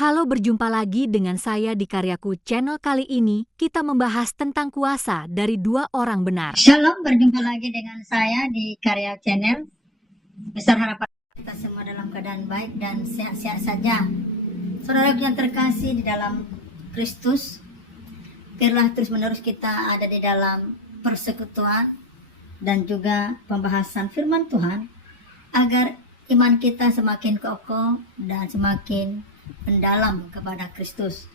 Halo, berjumpa lagi dengan saya di Karyaku Channel. Kali ini kita membahas tentang kuasa dari dua orang benar. Shalom, berjumpa lagi dengan saya di Karya Channel. Besar harapan kita semua dalam keadaan baik dan sehat-sehat saja. Saudara yang terkasih di dalam Kristus, biarlah terus-menerus kita ada di dalam persekutuan dan juga pembahasan firman Tuhan, agar iman kita semakin kokoh dan semakin mendalam kepada Kristus.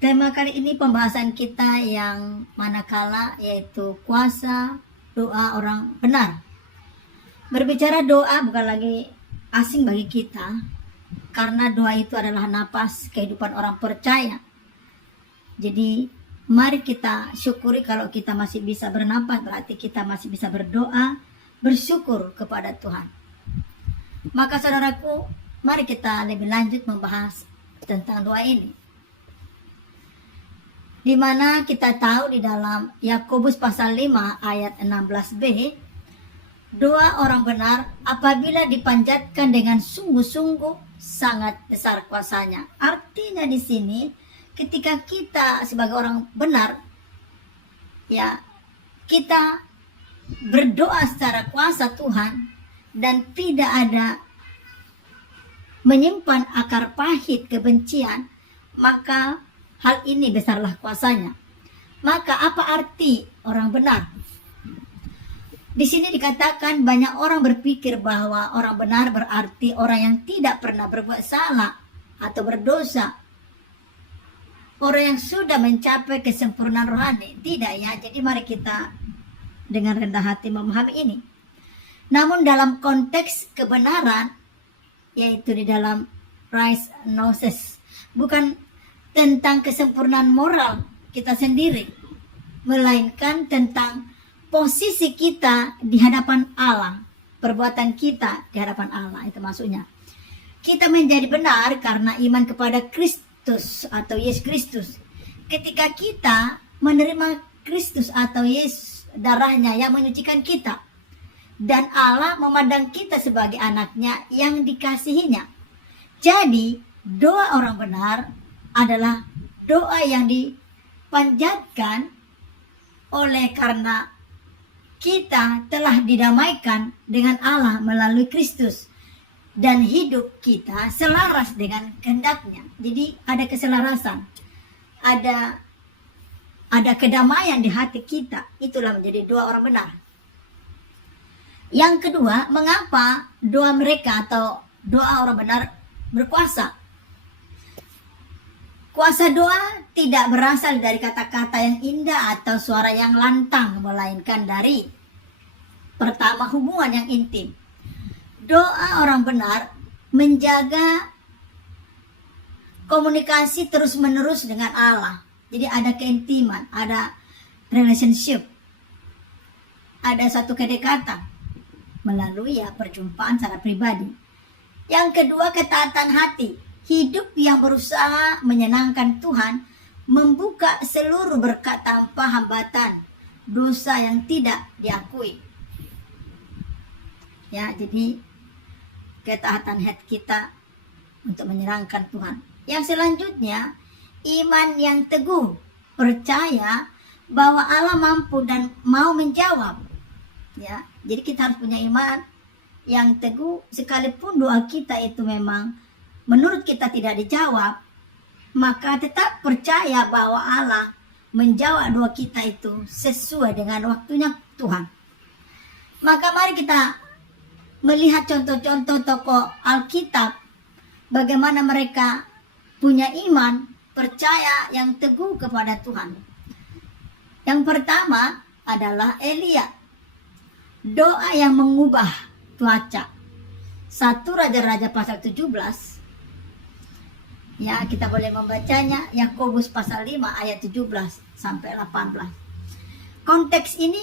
Tema kali ini pembahasan kita yang manakala, yaitu kuasa doa orang benar. Berbicara doa bukan lagi asing bagi kita, karena doa itu adalah napas kehidupan orang percaya. Jadi mari kita syukuri kalau kita masih bisa bernapas, berarti kita masih bisa berdoa, bersyukur kepada Tuhan. Maka saudaraku, mari kita lebih lanjut membahas tentang doa ini. Di mana kita tahu di dalam Yakobus pasal 5 ayat 16b, doa orang benar apabila dipanjatkan dengan sungguh-sungguh sangat besar kuasanya. Artinya di sini ketika kita sebagai orang benar, ya, kita berdoa secara kuasa Tuhan dan tidak ada menyimpan akar pahit kebencian, maka hal ini besarlah kuasanya. Maka apa arti orang benar? Di sini dikatakan banyak orang berpikir bahwa orang benar berarti orang yang tidak pernah berbuat salah atau berdosa, orang yang sudah mencapai kesempurnaan rohani. Tidak ya, jadi mari kita dengan rendah hati memahami ini. Namun dalam konteks kebenaran, yaitu di dalam Christ Gnosis, bukan tentang kesempurnaan moral kita sendiri, melainkan tentang posisi kita di hadapan Allah, perbuatan kita di hadapan Allah. Itu maksudnya. Kita menjadi benar karena iman kepada Kristus atau Yesus Kristus. Ketika kita menerima Kristus atau Yesus, darahnya yang menyucikan kita, dan Allah memandang kita sebagai anaknya yang dikasihinya. Jadi doa orang benar adalah doa yang dipanjatkan oleh karena kita telah didamaikan dengan Allah melalui Kristus, dan hidup kita selaras dengan kehendaknya. Jadi ada keselarasan, ada kedamaian di hati kita. Itulah menjadi doa orang benar. Yang kedua, mengapa doa mereka atau doa orang benar berkuasa? Kuasa doa tidak berasal dari kata-kata yang indah atau suara yang lantang, melainkan dari pertama hubungan yang intim. Doa orang benar menjaga komunikasi terus-menerus dengan Allah. Jadi ada keintiman, ada relationship, ada satu kedekatan melalui perjumpaan secara pribadi. Yang kedua, ketaatan hati. Hidup yang berusaha menyenangkan Tuhan, membuka seluruh berkat tanpa hambatan, dosa yang tidak diakui. Ya, jadi ketaatan hati kita untuk menyenangkan Tuhan. Yang selanjutnya, iman yang teguh, percaya bahwa Allah mampu dan mau menjawab. Ya, jadi kita harus punya iman yang teguh, sekalipun doa kita itu memang menurut kita tidak dijawab, maka tetap percaya bahwa Allah menjawab doa kita itu sesuai dengan waktunya Tuhan. Maka mari kita melihat contoh-contoh tokoh Alkitab, bagaimana mereka punya iman, percaya yang teguh kepada Tuhan. Yang pertama adalah Elia. Doa yang mengubah cuaca. 1 Raja-Raja pasal 17. Ya, kita boleh membacanya. Yakobus pasal 5 ayat 17 sampai 18. Konteks ini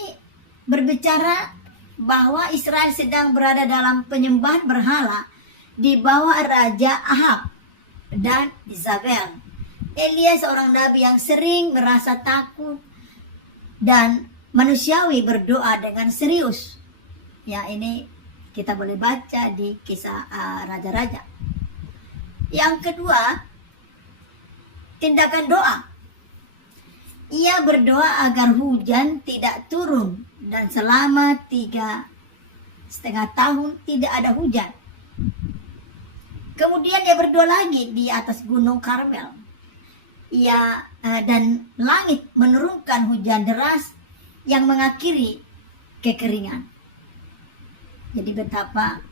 berbicara bahwa Israel sedang berada dalam penyembahan berhala di bawah Raja Ahab dan Izabel. Elia seorang nabi yang sering merasa takut dan manusiawi berdoa dengan serius. Ya, ini kita boleh baca di kisah Raja-Raja. Yang kedua, tindakan doa. Ia berdoa agar hujan tidak turun dan selama 3,5 tahun tidak ada hujan. Kemudian dia berdoa lagi di atas gunung Karmel. Dan langit menurunkan hujan deras yang mengakhiri kekeringan. Jadi betapa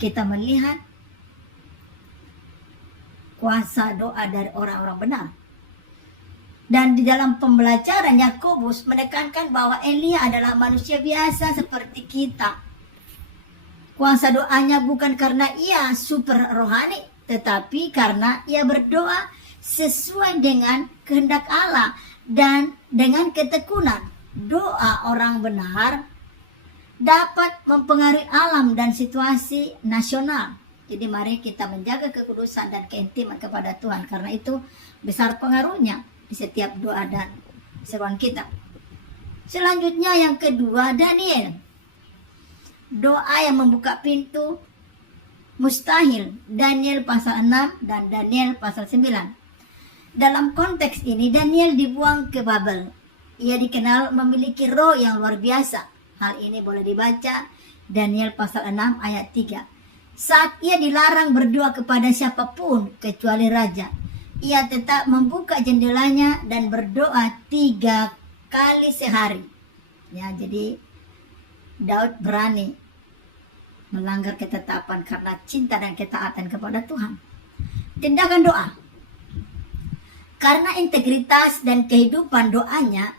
kita melihat kuasa doa dari orang-orang benar. Dan di dalam pembelajaran Yakobus menekankan bahwa Elia adalah manusia biasa seperti kita. Kuasa doanya bukan karena ia super rohani, tetapi karena ia berdoa sesuai dengan kehendak Allah dan dengan ketekunan. Doa orang benar dapat mempengaruhi alam dan situasi nasional. Jadi mari kita menjaga kekudusan dan keintiman kepada Tuhan, karena itu besar pengaruhnya di setiap doa dan seruan kita. Selanjutnya yang kedua, Daniel. Doa yang membuka pintu mustahil. Daniel pasal 6 dan Daniel pasal 9. Dalam konteks ini Daniel dibuang ke Babel. Ia dikenal memiliki roh yang luar biasa. Hal ini boleh dibaca Daniel pasal 6 ayat 3. Saat ia dilarang berdoa kepada siapapun kecuali raja, ia tetap membuka jendelanya dan berdoa 3 kali sehari. Ya, jadi Daud berani melanggar ketetapan karena cinta dan ketaatan kepada Tuhan. Tindakan doa. Karena integritas dan kehidupan doanya,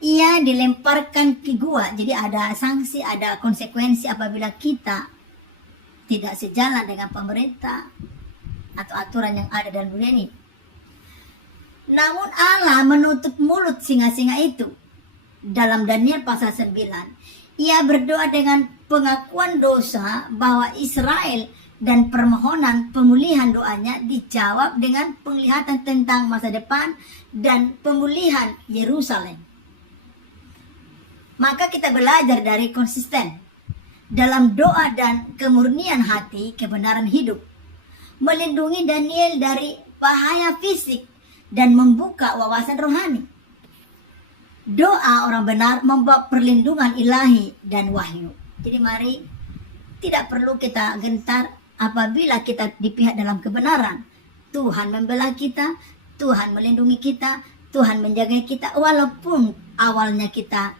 ia dilemparkan ke gua. Jadi ada sanksi, ada konsekuensi apabila kita tidak sejalan dengan pemerintah atau aturan yang ada dalam dunia ini. Namun Allah menutup mulut singa-singa itu. Dalam Daniel pasal 9, ia berdoa dengan pengakuan dosa bahwa Israel dan permohonan pemulihan doanya dijawab dengan penglihatan tentang masa depan dan pemulihan Yerusalem. Maka kita belajar dari konsisten dalam doa dan kemurnian hati, kebenaran hidup, melindungi Daniel dari bahaya fisik dan membuka wawasan rohani. Doa orang benar membawa perlindungan ilahi dan wahyu. Jadi mari tidak perlu kita gentar apabila kita di pihak dalam kebenaran. Tuhan membela kita, Tuhan melindungi kita, Tuhan menjaga kita walaupun awalnya kita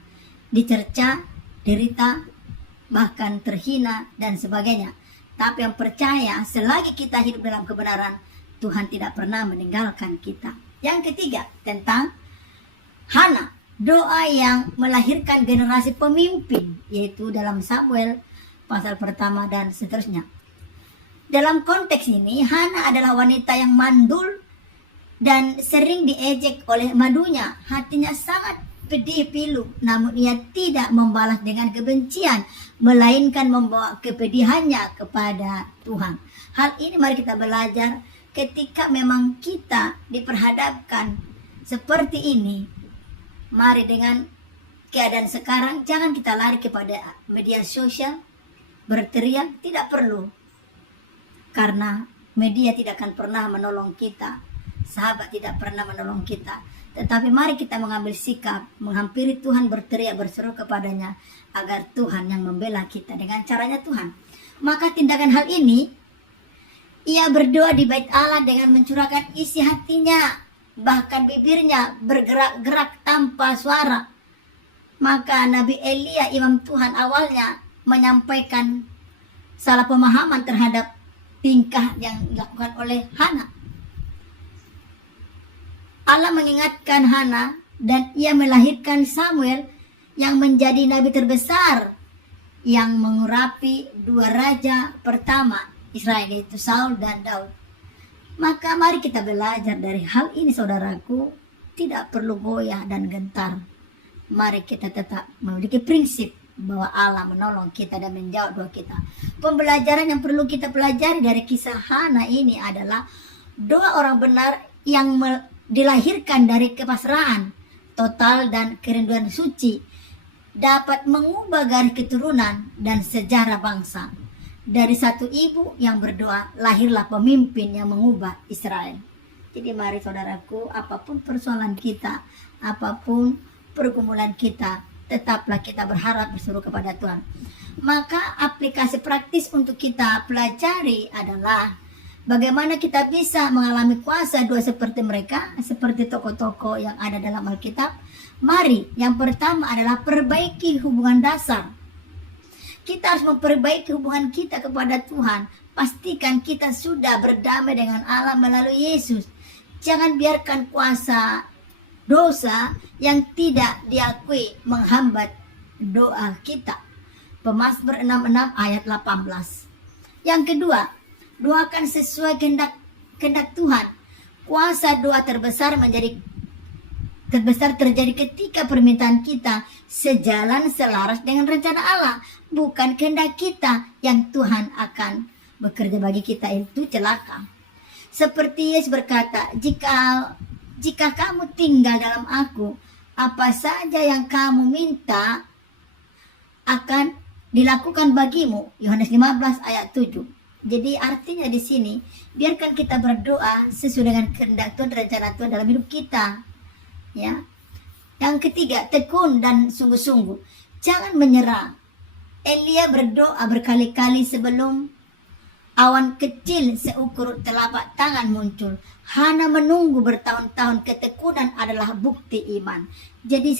dicerca, derita, bahkan terhina dan sebagainya. Tapi yang percaya selagi kita hidup dalam kebenaran, Tuhan tidak pernah meninggalkan kita. Yang ketiga, tentang Hana, doa yang melahirkan generasi pemimpin, yaitu dalam Samuel pasal pertama dan seterusnya. Dalam konteks ini, Hana adalah wanita yang mandul dan sering diejek oleh madunya. Hatinya sangat pedih pilu, namun ia tidak membalas dengan kebencian, melainkan membawa kepedihannya kepada Tuhan. Hal ini mari kita belajar ketika memang kita diperhadapkan seperti ini. Mari dengan keadaan sekarang, jangan kita lari kepada media sosial, berteriak, tidak perlu. Karena media tidak akan pernah menolong kita, sahabat tidak pernah menolong kita. Tetapi mari kita mengambil sikap, menghampiri Tuhan, berteriak, berseru kepadanya, agar Tuhan yang membela kita dengan caranya Tuhan. Maka tindakan hal ini, ia berdoa di bait Allah dengan mencurahkan isi hatinya, bahkan bibirnya bergerak-gerak tanpa suara. Maka Nabi Elia, imam Tuhan, awalnya menyampaikan salah pemahaman terhadap tingkah yang dilakukan oleh Hana. Allah mengingatkan Hana dan ia melahirkan Samuel yang menjadi nabi terbesar yang mengurapi 2 raja pertama Israel, yaitu Saul dan Daud. Maka mari kita belajar dari hal ini, saudaraku. Tidak perlu goyah dan gentar. Mari kita tetap memiliki prinsip bahwa Allah menolong kita dan menjawab doa kita. Pembelajaran yang perlu kita pelajari dari kisah Hana ini adalah doa orang benar yang dilahirkan dari kepasrahan total dan kerinduan suci dapat mengubah garis keturunan dan sejarah bangsa. Dari satu ibu yang berdoa, lahirlah pemimpin yang mengubah Israel. Jadi mari saudaraku, apapun persoalan kita, apapun pergumulan kita, tetaplah kita berharap berseru kepada Tuhan. Maka aplikasi praktis untuk kita pelajari adalah bagaimana kita bisa mengalami kuasa doa seperti mereka, seperti tokoh-tokoh yang ada dalam Alkitab. Mari, yang pertama adalah perbaiki hubungan dasar. Kita harus memperbaiki hubungan kita kepada Tuhan. Pastikan kita sudah berdamai dengan Allah melalui Yesus. Jangan biarkan kuasa dosa yang tidak diakui menghambat doa kita. Pemazmur 66 ayat 18. Yang kedua, doakan sesuai kehendak Tuhan. Kuasa doa terbesar terjadi ketika permintaan kita sejalan selaras dengan rencana Allah, bukan kehendak kita yang Tuhan akan bekerja bagi kita itu celaka. Seperti Yesus berkata, jika kamu tinggal dalam aku, apa saja yang kamu minta akan dilakukan bagimu. Yohanes 15 ayat 7. Jadi artinya di sini, biarkan kita berdoa sesuai dengan kehendak Tuhan, rencana Tuhan dalam hidup kita. Ya. Yang ketiga, tekun dan sungguh-sungguh. Jangan menyerah. Elia berdoa berkali-kali sebelum awan kecil seukur telapak tangan muncul. Hana menunggu bertahun-tahun. Ketekunan adalah bukti iman. Jadi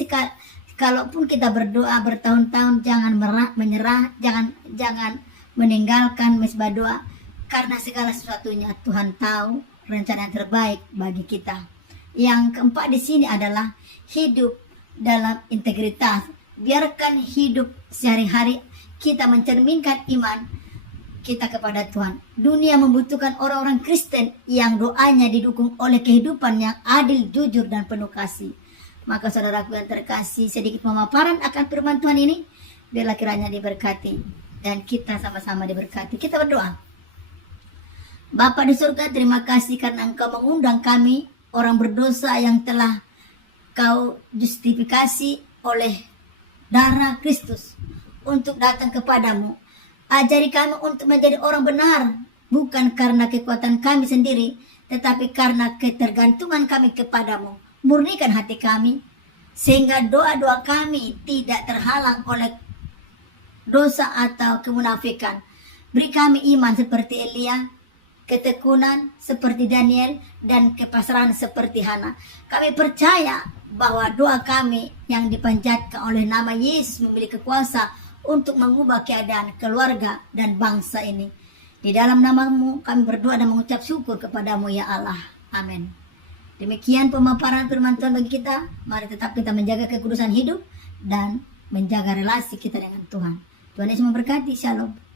kalaupun kita berdoa bertahun-tahun, jangan menyerah, jangan meninggalkan mesbah doa, karena segala sesuatunya Tuhan tahu rencana yang terbaik bagi kita. Yang keempat di sini adalah hidup dalam integritas. Biarkan hidup sehari-hari kita mencerminkan iman kita kepada Tuhan. Dunia membutuhkan orang-orang Kristen yang doanya didukung oleh kehidupan yang adil, jujur, dan penuh kasih. Maka saudaraku yang terkasih, sedikit pemaparan akan firman Tuhan ini, biarlah kiranya diberkati dan kita sama-sama diberkati. Kita berdoa. Bapa di surga, terima kasih karena Engkau mengundang kami, orang berdosa yang telah Kau justifikasi oleh darah Kristus, untuk datang kepadamu. Ajari kami untuk menjadi orang benar, bukan karena kekuatan kami sendiri, tetapi karena ketergantungan kami kepadamu. Murnikan hati kami, sehingga doa-doa kami tidak terhalang oleh dosa atau kemunafikan. Beri kami iman seperti Elia, ketekunan seperti Daniel, dan kepasrahan seperti Hana. Kami percaya bahwa doa kami yang dipanjatkan oleh nama Yesus memiliki kuasa untuk mengubah keadaan keluarga dan bangsa ini. Di dalam nama-Mu kami berdoa dan mengucap syukur kepadamu ya Allah. Amin. Demikian pemaparan firman Tuhan bagi kita. Mari tetap kita menjaga kekudusan hidup dan menjaga relasi kita dengan Tuhan. Tuhan Yesus memberkati. Shalom.